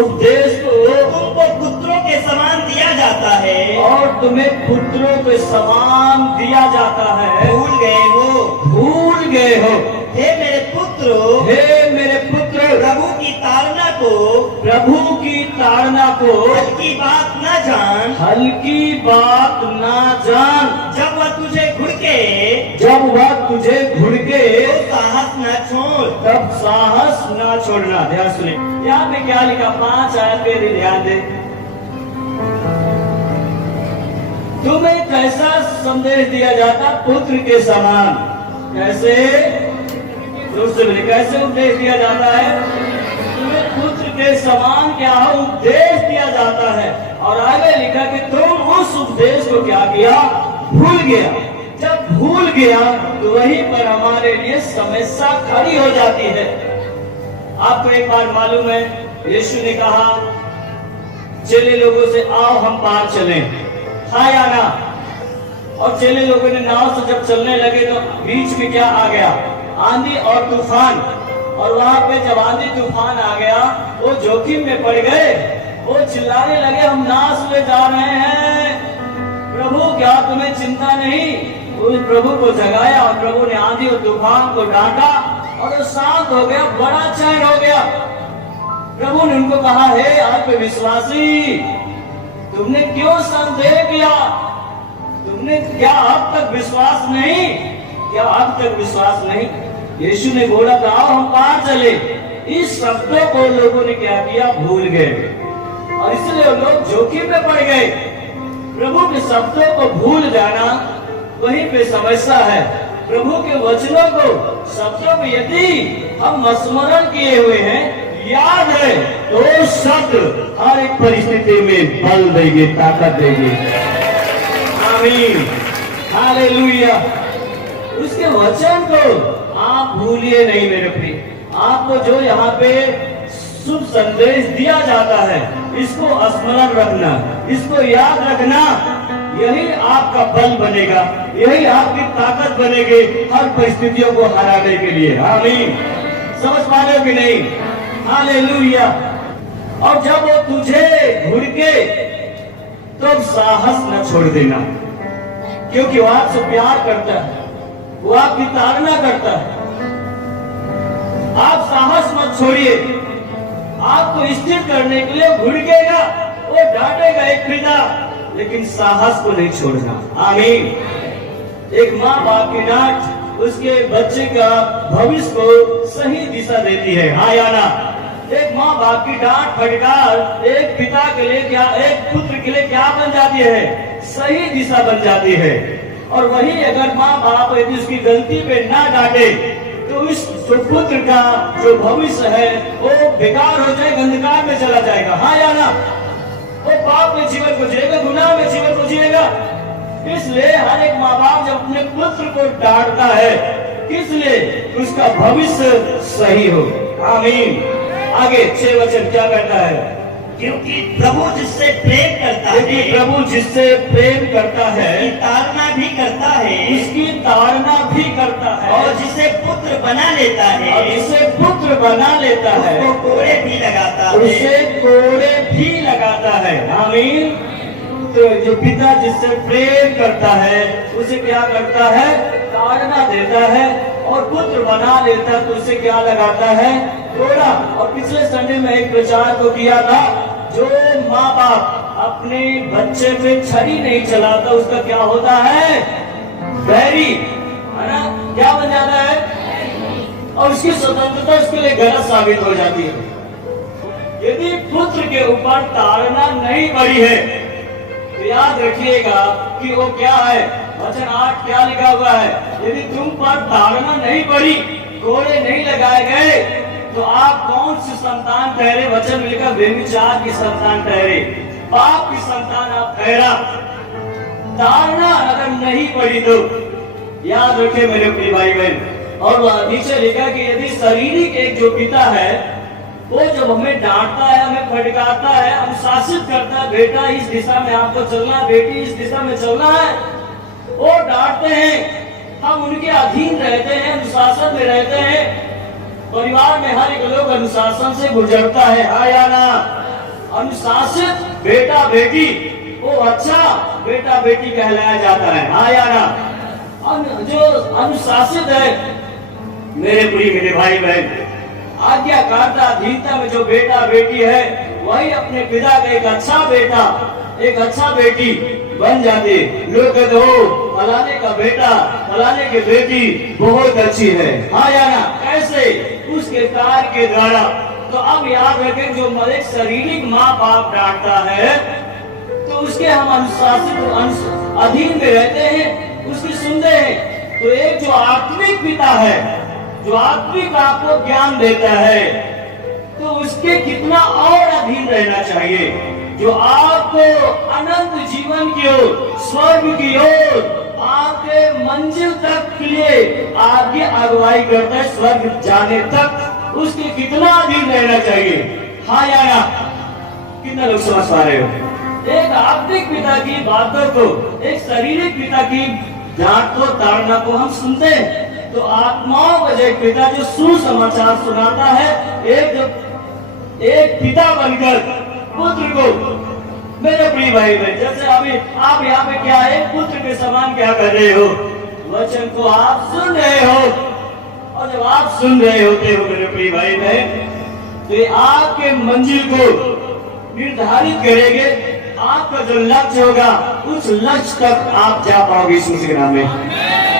उपदेश को तुमको पुत्रों के समान दिया जाता है और तुम्हें पुत्रों के समान दिया जाता है। भूल गए हो। हे मेरे पुत्रों, हे मेरे पुत्र, प्रभु की ताड़ना को हल्की बात न जान। जब वह तुझे घुड़के तो साहस न छोड़। तब साहस ना छोड़ना। ध्यान सुने, यहाँ पे क्या लिखा, 5 आयत पे भी ध्यान दे। तुम्हें कैसा संदेश दिया जाता, पुत्र के समान। कैसे, कैसे उपदेश दिया जाता है? तुम्हें पुत्र के समान क्या है, उपदेश दिया जाता है। और आगे लिखा कि तुम उस उपदेश को क्या किया, भूल गया। जब भूल गया तो वहीं पर हमारे लिए समस्या खड़ी हो जाती है। आपको एक बार मालूम है, यीशु ने कहा चेले लोगों से, आओ हम पार चलें, हाँ या ना? और चेले लोगों ने नाव से जब चलने लगे तो बीच में क्या आ गया, आंधी और तूफान। और वहां पे जब आंधी तूफान आ गया, वो जोखिम में पड़ गए। वो चिल्लाने लगे, हम नाश में जा रहे हैं, प्रभु क्या तुम्हें चिंता नहीं? उस प्रभु को जगाया और प्रभु ने आंधी और तूफान को डांटा और वो शांत हो गया, बड़ा चैन हो गया। प्रभु ने उनको कहा, हे अल्पविश्वासी, तुमने क्यों संदेह किया? तुमने क्या अब तक विश्वास नहीं? क्या अब तक विश्वास नहीं? यीशु ने बोला था, आओ हम पार चले। इस शब्दों को लोगों ने क्या किया, भूल गए और इसलिए लोग जोखिम में पड़ गए। प्रभु के शब्दों को भूल जाना, वहीं पे समस्या है। प्रभु के वचनों को, शब्दों को यदि हम स्मरण किए हुए हैं, याद है, तो शब्द हर एक परिस्थिति में बल देंगे, ताकत देंगे। आमीन, हालेलुया। उसके वचन को आप भूलिए नहीं मेरे प्रिय। आपको जो यहाँ पे शुभ संदेश दिया जाता है, इसको स्मरण रखना, इसको याद रखना। यही आपका बल बनेगा, यही आपकी ताकत बनेगी हर परिस्थितियों को हराने के लिए। आमीन, समझ पा रहे हो कि नहीं? हालेलुया। और जब वो तुझे घुड़के तो साहस न छोड़ देना, क्योंकि वो आपसे प्यार करता है, वो आपकी ताड़ना करता है। आप साहस मत छोड़िए। आपको स्थिर करने के लिए घुड़केगा, वो डांटेगा एक पिता, लेकिन साहस को नहीं छोड़ना। आमीन। एक माँ बाप की डांट उसके बच्चे का भविष्य को सही दिशा देती है, हाँ या ना? एक माँ बाप की डांट फटकार एक पिता के लिए क्या, एक पुत्र के लिए क्या बन जाती है, सही दिशा बन जाती है। और वही अगर माँ बाप यदि उसकी गलती पे ना डांटे तो इस जो पुत्र का जो भविष्य है वो बेकार हो जाएगा, अंधकार में चला जाएगा, हाँ या ना? वो पाप में जीवन को जिएगा, गुनाह में जीवन को जिएगा। इसलिए हर एक माँ बाप जब अपने पुत्र को डांटता है, किस लिए? उसका भविष्य सही हो। आमीन। आगे 6 वचन क्या कहता है? क्योंकि प्रभु जिससे प्रेम करता है, प्रभु जिससे प्रेम करता है, उसकी ताड़ना भी करता है, उसकी ताड़ना भी करता है। और जिसे पुत्र बना लेता है, और जिसे पुत्र बना लेता है, उसको कोड़े भी लगाता है, उसे कोड़े भी लगाता है। आमीन। तो जो पिता जिससे प्रेम करता है, उसे क्या करता है? ताड़ना देता है। और पुत्र बना लेता है तो उसे क्या लगाता है? कोड़ा। और पिछले संडे में एक प्रचार को किया था, जो माँ बाप अपने बच्चे पे छड़ी नहीं चलाता, उसका क्या होता है? बैरी, है ना? क्या बन जाता है? और उसकी स्वतंत्रता उसके लिए गलत साबित हो जाती है। यदि पुत्र के ऊपर ताड़ना नहीं पड़ी है तो याद रखिएगा कि वो क्या है। वचन 8 क्या लिखा हुआ है? यदि तुम पर ताड़ना नहीं पड़ी, कोड़े नहीं लगाए गए, तो आप कौन सी संतान ठहरे? वचन में लिखा, व्यभिचार की संतान ठहरे, पाप की संतान आप ठहरा। ताड़ना अगर नहीं पड़ी तो याद रखे मेरे प्रिय भाई बहन। और नीचे लिखा कि यदि शारीरिक एक जो पिता है, वो जब हमें डांटता है, हमें फटकारता है, अनुशासित करता है, बेटा इस दिशा में आपको चलना है, बेटी इस दिशा में चलना है, वो डांटते हैं, हम उनके अधीन रहते हैं, अनुशासन में रहते हैं। परिवार में हर एक लोग अनुशासन से गुजरता है, हाँ या ना? अनुशासित बेटा बेटी वो अच्छा बेटा बेटी कहलाया जाता है। हाँ या ना? जो अनुशासित है मेरे प्रिय मेरे भाई बहन, आज्ञाकारिता अधीनता में जो बेटा बेटी है वही अपने पिता का एक अच्छा बेटा एक अच्छा बेटी बन जाते। लोग कहते हो फलाने का बेटा फलाने की बेटी बहुत अच्छी है। हाँ या ना? कैसे? उसके कार्य के द्वारा। तो अब याद रखें, जो एक शारीरिक माँ बाप डांटता है तो उसके हम अनुशासित अधीन में रहते हैं, उसकी सुनते हैं। तो एक जो आत्मिक पिता है, जो आत्मिक आपको ज्ञान देता है, तो उसके कितना और अधीन रहना चाहिए, जो आपको अनंत जीवन की ओर, स्वर्ग की ओर, आपके मंजिल तक के लिए आपकी अगुवाई करता है, स्वर्ग जाने तक उसके कितना अधीन रहना चाहिए। हाँ या ना? कितना लोग समझ पा रहे हो? एक आत्मिक पिता की बातों को, एक शारीरिक पिता की डांट को ताड़ना को हम सुनते हैं, तो आत्माओं का जो पिता जो सुसमाचार सुनाता है, एक पिता बनकर पुत्र को, मेरे प्रिय भाई बहन, जैसे अभी आप यहाँ पे क्या है, पुत्र के समान क्या कर रहे हो? वचन को आप सुन रहे हो, और जब आप सुन रहे होते हो मेरे प्रिय भाई बहन, तो ये आपके मंजिल को निर्धारित करेंगे। आपका जो लक्ष्य होगा उस लक्ष्य तक आप जा पाओगे यीशु के नाम में।